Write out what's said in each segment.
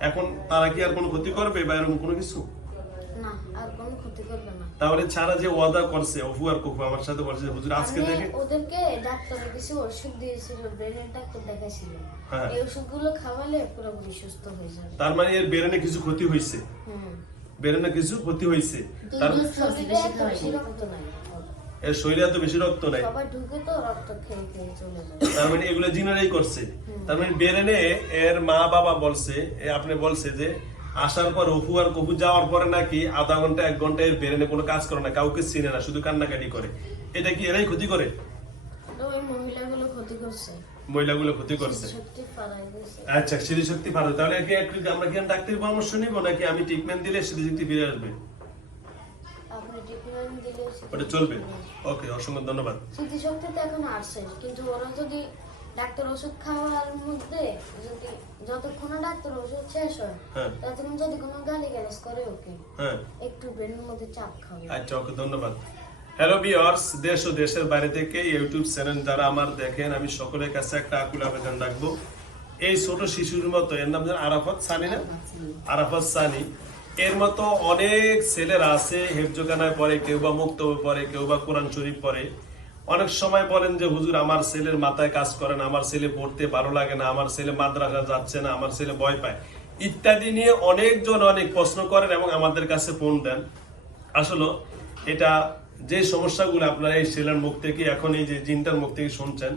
এখন তারা কি আর কোনো ক্ষতি করবে বা এরকম কোনো কিছু? না আর কোনো ক্ষতি তাহলে ছাড়া যে ওয়াদা করছে অফু আর কফু আমার সাথে বলছে যে হুজুর আজকে দেখে ওদেরকে ডাক্তারের কিছু ওষুধ দিয়েছিল ব্রেনের ডাক্তার দেখাছিল হ্যাঁ। এই ওষুধগুলো খাওয়ালে পুরোপুরি সুস্থ হয়ে যাবে। তার মানে এর বেরেনে কিছু ক্ষতি হয়েছে হুম। বেরেনে কিছু ক্ষতি হয়েছে। তার এর শরীরে এত বেশি রক্ত নাই। তার মানে এগুলো জিনারাই করছে। তার মানে বেরেনে এর মা বাবা বলছে আপনি বলছে যে আসার পর অফু আর কফু যাওয়ার পরে নাকি আধা ঘণ্টা এক ঘণ্টা এর বেরেনে কোনো কাজ করে না কাউকে চিনে না শুধু কান্নাকাটি করে। এটা কি এরাই ক্ষতি করে? মহিলাগুলো ক্ষতি করছে। আচ্ছা স্মৃতিশক্তি ভালো তাহলে কি আমরা কি ডাক্তারের পরামর্শ নিব নাকি আমি ট্রিটমেন্ট দিলে স্মৃতিশক্তি ফিরে আসবে? ওটা চলবে? ওকে অসংখ্য ধন্যবাদ। স্মৃতিশক্তি তো এখন আসছে কিন্তু ওরা যদি ডাক্তার ওষুধ খাওয়ার মধ্যে যদি যতক্ষণ ডাক্তার ওষুধ শেষ হয় হ্যাঁ। ততক্ষণ যদি কোনো গালি করে ওকে হ্যাঁ। একটু ব্রেনের মধ্যে চাপ খাবে আচ্ছা ওকে ধন্যবাদ। হ্যালো বিয়ার্স দেশ ও দেশের বাইরে থেকে ইউটিউব চ্যানেল যারা আমার দেখেন আমি সকলের কাছে একটা আকুল আবেদন রাখব। এই ছোট শিশুর মতো এর নাম আরাফাত সানি না? আরাফাত সানি। এর মতো অনেক ছেলেরা আছে, হেফজোখানায় পড়ে, কেউ বা মুক্ত পড়ে, কেউ বা কোরআন শরীফ পড়ে। অনেক সময় বলেন যে, হুজুর, আমার ছেলের মাথায় কাজ করে না, আমার ছেলে পড়তে ভালো লাগে না, আমার ছেলে মাদ্রাসা যাচ্ছে না, আমার ছেলে ভয় পায়। ইত্যাদি নিয়ে অনেকজন অনেক প্রশ্ন করেন এবং আমাদের কাছে ফোন দেন। আসলে এটা যে সমস্যাগুলো আপনারা এই ছেলের মুখ থেকে, এখন এই যে জিনটার মুখ থেকে শুনছেন,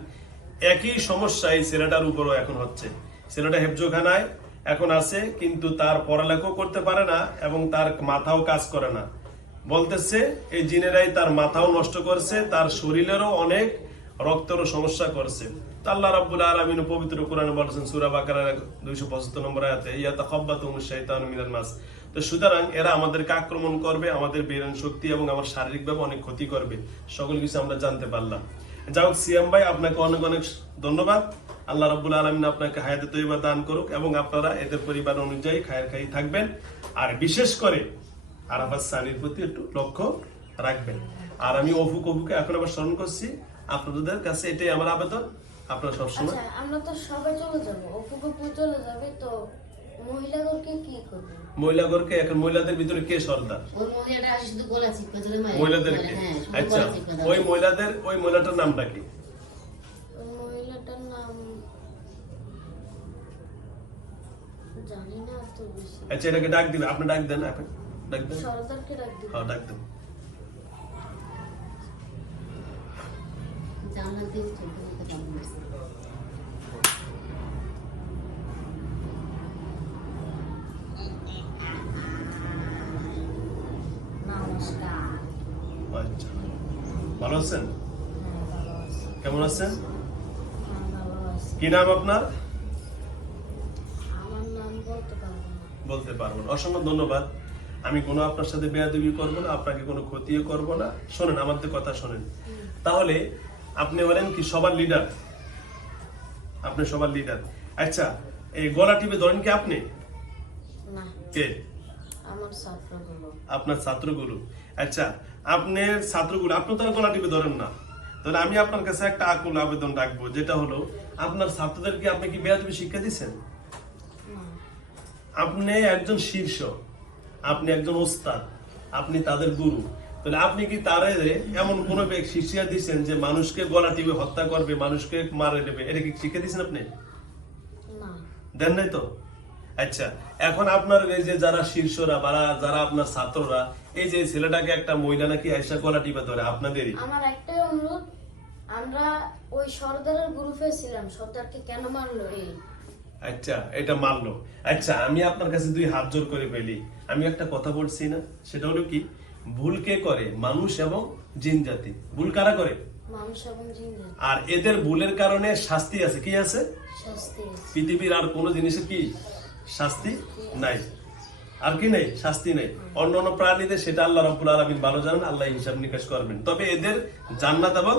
একই সমস্যা এই ছেলেটার উপরও এখন হচ্ছে। ছেলেটা হেফজোখানায় এখন আছে, কিন্তু তার পড়ালেখাও করতে পারে না এবং তার মাথাও কাজ করে না। বলতেছে, এই জিনেরাই তার মাথাও নষ্ট করছে, তার শরীরেরও অনেক রক্তেরও সমস্যা করছে। আল্লাহ রাব্বুল আলামিন পবিত্র কোরআনে বলেছেন, সূরা বাকারার 275 নম্বর আয়াতে ইয়াতাখাব্বাতুহুমুশ শাইতানু মিনাল মাস তো সুতরাং এরা আমাদেরকে আক্রমণ করবে, আমাদের ব্রেন শক্তি এবং আমার শারীরিকভাবে অনেক ক্ষতি করবে। সকল কিছু আমরা জানতে পারলাম। যাই হোক, সিয়াম ভাই, আপনাকে অনেক অনেক ধন্যবাদ। আল্লাহ রাব্বুল আলামিন আপনাকে হায়াতে তৈবা দান করুক এবং আপনারা এদের পরিবার অনুযায়ী খায়ের খাই থাকবেন। আর বিশেষ করে আরাফাত সানির প্রতি একটু লক্ষ্য রাখবেন। আর আমি অফু কফুকে এখন আবার স্মরণ করছি আপনাদের কাছে এটাই আমার আবেদন। আপনারা সবসময় আচ্ছা আমরা তো সবাই চলে যাব। চলে যাবে তো এখন মহিলাদের ভিতরে কে সর্দার? মহিলাদেরকে হ্যাঁ, আচ্ছা। ওই মহিলাদের ওই মহিলাটার নামটা কি? জানি না তো বেশি। আচ্ছা এটাকে ডাক দিবেন আপনি ডাক দেন আপনি ডাক দেন। সরদারকে ডাক দিবে। হ্যাঁ ডাক দেন। জানলা দিয়ে। আচ্ছা। ভালো আছেন? হ্যাঁ কেমন আছেন? হ্যাঁ কি নাম আপনার আমার নাম বলতে পারব না বলতে পারব না। অসংখ্য ধন্যবাদ। আমি কোনো আপনার সাথে বেয়াদবি করব না আপনাকে কোনো ক্ষতিও করব না। শোনেন আমাদের কথা শোনেন। তাহলে আপনি বলেন কি সবার লিডার আপনি সবার লিডার আচ্ছা এই গলা টিপে ধরেন কি আপনি? কে? আপনার ছাত্রগুলো। আচ্ছা আপনার ছাত্রগুলো আপনি তো গলা টিপে ধরেন না। তাহলে আমি আপনার কাছে একটা আকুল আবেদন রাখব যেটা হলো আপনার ছাত্রদেরকে আপনি কি বেয়াদবি শিক্ষা দিচ্ছেন আপনি একজন শীর্ষ আপনি একজন ওস্তাদ আপনি তাদের গুরু। তাহলে আপনি কি তারে এমন কোন শিক্ষা দিচ্ছেন যে মানুষকে গলা টিপে হত্যা করবে মানুষকে মারে দেবে? এটা কি শিখে দিচ্ছেন আপনি? দেন নাই তো? আচ্ছা এখন আপনার এই যে যারা শীর্ষরা বা যারা আপনার ছাত্ররা এই যে ছেলেটাকে একটা মহিলা নাকি আইসা গলা টিপে ধরে আপনাদেরই? আমার একটাই অনুরোধ আমরা ওই সর্দারের গ্রুপে ছিলাম সর্দারকে কেন মারলো? এই আচ্ছা এটা মানলো আচ্ছা আমি আপনার কাছে দুই হাত জোর করে পেলি আমি একটা কথা বলছি না সেটা হলো কি? ভুল কে করে? মানুষ এবং জিন জাতি। ভুল কারা করে? আর এদের ভুলের কারণে শাস্তি আছে কি আছে? পৃথিবীর আর কোনো জিনিসের কি শাস্তি নাই? আর কি নেই? শাস্তি নেই। অন্য অন্য প্রাণীদের সেটা আল্লাহ রাব্বুল আলামিন ভালো জানেন আল্লাহ হিসাব নিকাশ করবেন। তবে এদের জান্নাত এবং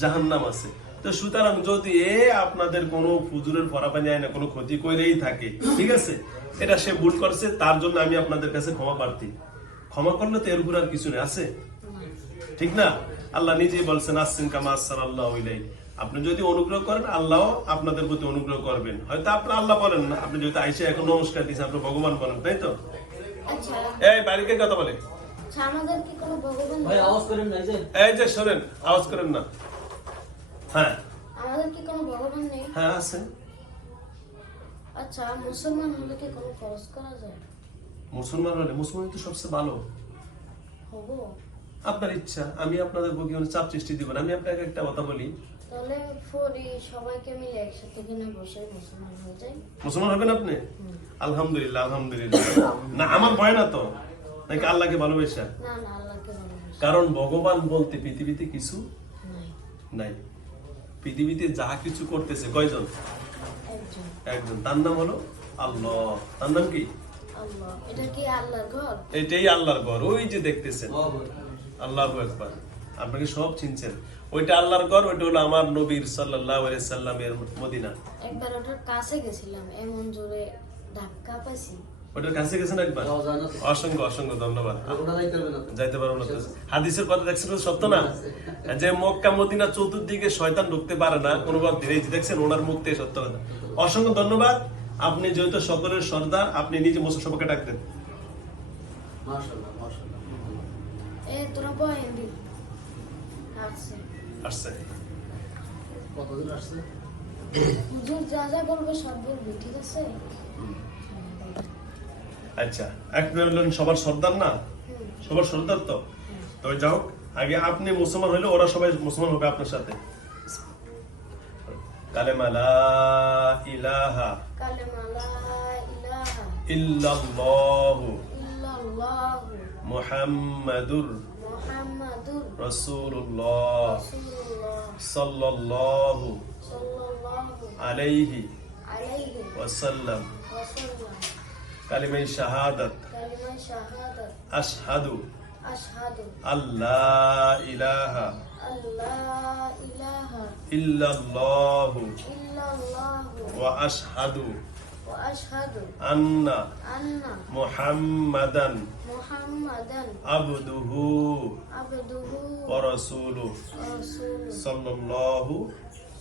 জাহান্নাম আছে। তো সুতরাং যদি এ আপনাদের কোনো ফুজুরের ফরাপানি আয় না কোনো ক্ষতি করেই থাকে ঠিক আছে? এটা সে ভুল করছে তার জন্য আমি আপনাদের কাছে ক্ষমা প্রার্থী। ক্ষমা করলে তো এর উপর আর কিছু নেই আছে? ঠিক না? আল্লাহ নিজেই বলছেন আসছেন কামা আসসালাল্লাহু ইলাইহি। আপনি যদি অনুগ্রহ করেন আল্লাহ আপনাদের প্রতি অনুগ্রহ করবেন। হয়তো আপনি আল্লাহ বলেন না আপনি যেহেতু আইসে এখন নমস্কার দিচ্ছেন আপনি ভগবান বলেন তাই তো? আচ্ছা। এই বাড়িকে কথা বলে? আচ্ছা আমাদের কি কোনো ভগবান ভাই আওয়াজ করেন না এই যে। এই যে শোনেন আওয়াজ করেন না। হ্যাঁ। আমাদের কি কোনো ভগবান নেই? হ্যাঁ আছে। আচ্ছা মুসলমান হলে কি কোনো খরচ করা যায়? মুসলমান হলে মুসলমান তো সবচেয়ে ভালো। হব। আপনার ইচ্ছা আমি আপনাদের বুকে কোনো চাপ সৃষ্টি দিব না। আমি আপনাকে একটা কথা বলি। তাহলে ফরি সবাইকে মিলে একসাথে কিনে বসে মুসলমান হয়ে যাই। মুসলমান হবেন আপনি? আলহামদুলিল্লাহ আলহামদুলিল্লাহ। না আমার ভয় না তো। নাকি আল্লাহকে ভালোবাসা? না না আল্লাহকে ভালোবাসি। কারণ ভগবান বলতে পৃথিবীতে কিছু নাই। নাই। পৃথিবীতে যা কিছু করতেছে কয়জন? একজন। একজন। তার নাম হলো আল্লাহ। তার নাম কি? আল্লাহ। এটা কি আল্লাহর ঘর? এটাই আল্লাহর ঘর। ওই যে দেখতেছেন। আল্লাহু একবার আপনাকে সব চিনছেন। ওইটা আল্লাহর ঘর ওইটা হলো আমার নবীর সাল্লাল্লাহু আলাইহি সাল্লামের মদিনা। একবার ওটার কাছে গেছিলাম এমন জোরে ধাক্কা পাইছি। ওটার কাছে গেছেন একবার। অসংখ্য অসংখ্য ধন্যবাদ। যাইতে পারব না হাদিসের কথা দেখছেন সত্য না? যে মক্কা মদিনা চতুর্দিকে শয়তান ঢুকতে পারে না কোনো এই যে দেখছেন ওনার মুখ থেকে সত্য কথা। অসংখ্য ধন্যবাদ। আপনি যেহেতু সকলের সর্দার আপনি নিজে মুসল সবাইকে ডাকতেন মাশাআল্লাহ, মাশাআল্লাহ। এ তোরা বয় এমবি। আসছে। কতদিন আসছে? যা যা বলবে সব বলবি ঠিক আছে? আচ্ছা এক সবার সর্দার না? সবার সর্দার তো? তো যাই হোক আগে আপনি মুসলমান হইলে ওরা সবাই মুসলমান হবে আপনার সাথে। কালেমা লা ইলাহা কালেমা লা ইলাহা ইল্লাল্লাহু ইল্লাল্লাহু মুহাম্মাদুর মুহাম্মাদুর রাসূলুল্লাহ রাসূলুল্লাহ সাল্লাল্লাহু সাল্লাল্লাহু আলাইহি আলাইহি ওয়াসাল্লাম। ওয়াসাল্লাম। কালিমাই শাহাদাত কালিমা শাহাদাত আশহাদু আশহাদু আল্লাহ ইলাহা আল্লাহ ইলাহা ইল্লাল্লাহু ইল্লাল্লাহু ওয়া আশহাদু ওয়া আশহাদু আন্না আন্না মুহাম্মাদান মুহাম্মাদান আবদুহু আবদুহু ওয়া রাসূলুহু ওয়া রাসূলুহু সাল্লাল্লাহু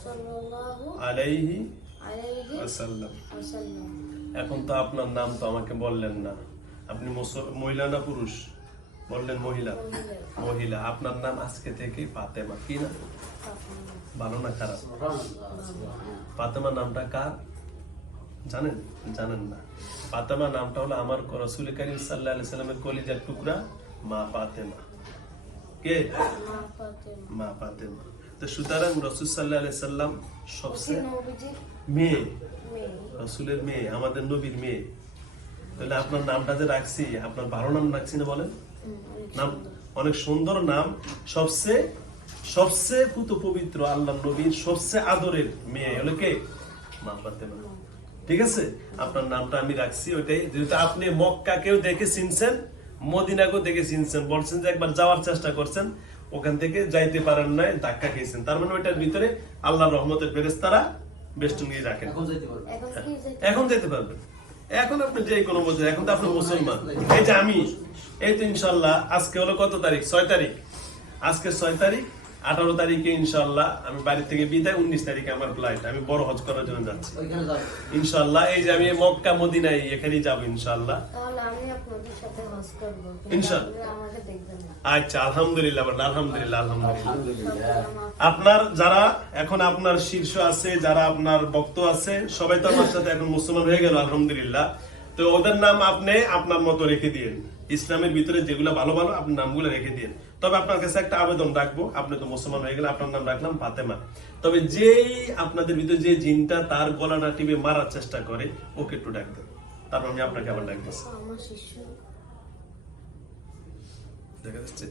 সাল্লাল্লাহু আলাইহি আলাইহি ওয়াসাল্লাম ওয়াসাল্লাম এখন তো আপনার নাম তো আমাকে বললেন না। আপনি মহিলা না পুরুষ? বললেন মহিলা। মহিলা। আপনার নাম আজকে থেকে ফাতেমা কি না? ভালো না খারাপ? ফাতেমা নামটা কার? জানেন? জানেন না। ফাতেমা নামটা হলো আমার রসুল করিম সাল্লাহ সাল্লামের কলিজার টুকরা মা ফাতেমা। কে? মা ফাতেমা। মা তো সুতরাং রসুল সাল্লাহ সাল্লাম সবচেয়ে মেয়ে। রসুলের মেয়ে আমাদের নবীর মেয়ে। তাহলে আপনার নামটা যে রাখছি আপনার ভালো নাম রাখছি না বলেন? নাম অনেক সুন্দর নাম। সবচেয়ে সবচেয়ে পুত পবিত্র আল্লাহ নবীর সবচেয়ে আদরের মেয়ে হলো কে? মা ঠিক আছে? আপনার নামটা আমি রাখছি ওইটাই। যেহেতু আপনি মক্কাকেও দেখে চিনছেন মদিনাকেও দেখে চিনছেন বলছেন যে একবার যাওয়ার চেষ্টা করছেন ওখান থেকে যাইতে পারেন নাই ধাক্কা খেয়েছেন। তার মানে ওইটার ভিতরে আল্লাহ রহমতের ফেরেস্তারা বেষ্টনী রাখেন। এখন যাইতে পারবে। এখন যেতে পারবেন এখন আপনি যে কোনো মধ্যে এখন তো আপনি মুসলমান। এই যে আমি এই তো ইনশাল্লাহ আজকে হলো কত তারিখ? ছয় তারিখ। আজকে ছয় তারিখ আঠারো তারিখে ইনশাল্লাহ আমি বাড়ি থেকে বিদায় উনিশ তারিখে আমার ফ্লাইট আমি বড় হজ করার জন্য যাচ্ছি। ইনশাল্লাহ এই যে আমি মক্কা মদিনায় এখানেই যাব ইনশাল্লাহ। আপনারা আচ্ছা আলহামদুলিল্লাহ আলহামদুলিল্লাহ আলহামদুলিল্লাহ। আপনার যারা এখন আপনার শীর্ষ আছে যারা আপনার বক্ত আছে সবাই তো আমার সাথে এখন মুসলমান হয়ে গেল আলহামদুলিল্লাহ। তো ওদের নাম আপনি আপনার মতো রেখে দিন ইসলামের ভিতরে যেগুলো ভালো ভালো আপনি নামগুলো রেখে দিন তবে আপনার কাছে একটা আবেদন রাখব আপনি তো মুসলমান হয়ে গেলে আপনার নাম রাখলাম ফাতেমা। তবে যেই আপনাদের ভিতরে যে জিনটা তার গলাটা টিপে মারার চেষ্টা করে ওকে একটু ডাক দেন। তারপর আমি আপনাকে আবার ডাকতেছি দেখা যাচ্ছে।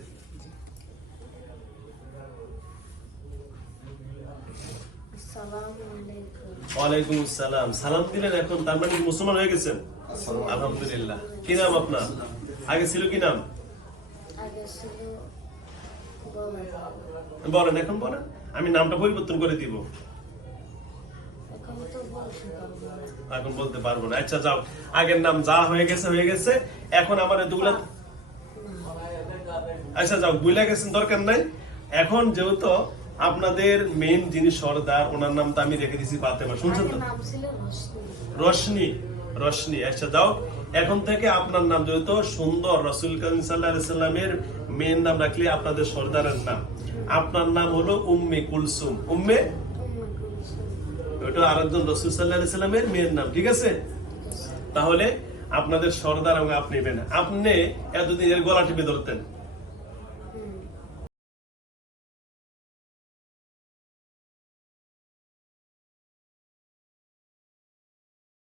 আসসালামু ওয়ালাইকুম আসসালাম। সালাম দিলেন এখন তার মানে মুসলমান হয়ে গেছেন? আলহামদুলিল্লাহ। কি নাম আপনার? আগে ছিল কি নাম? আগে ছিল গোলাপ বলেন এখন বলেন। আমি নামটা পরিবর্তন করে দিব। এখন বলতে পারব না। এখন বলতে পারব না। আচ্ছা যাও। আগের নাম যা হয়ে গেছে হয়ে গেছে। এখন আমার এতগুলা আচ্ছা যাও বুঝলে গেছেন দরকার নাই। এখন যেহেতু আপনাদের মেইন যিনি সর্দার ওনার নামটা আমি রেখে দিয়েছি ফাতেমা শুনছেন তো? নাম রোশনি। রশনি আচ্ছা যাও। এখন থেকে আপনার নাম যেহেতু সুন্দর রসুল করিম সাল্লাহ সাল্লামের মেয়ের নাম রাখলে আপনাদের সর্দারের নাম। আপনার নাম হলো উম্মে কুলসুম। উম্মে। ওটা আরেকজন রসুল সাল্লাহ সাল্লামের মেয়ের নাম ঠিক আছে? তাহলে আপনাদের সর্দার এবং আপনি আপনি এতদিন এর গলা টিপে ধরতেন।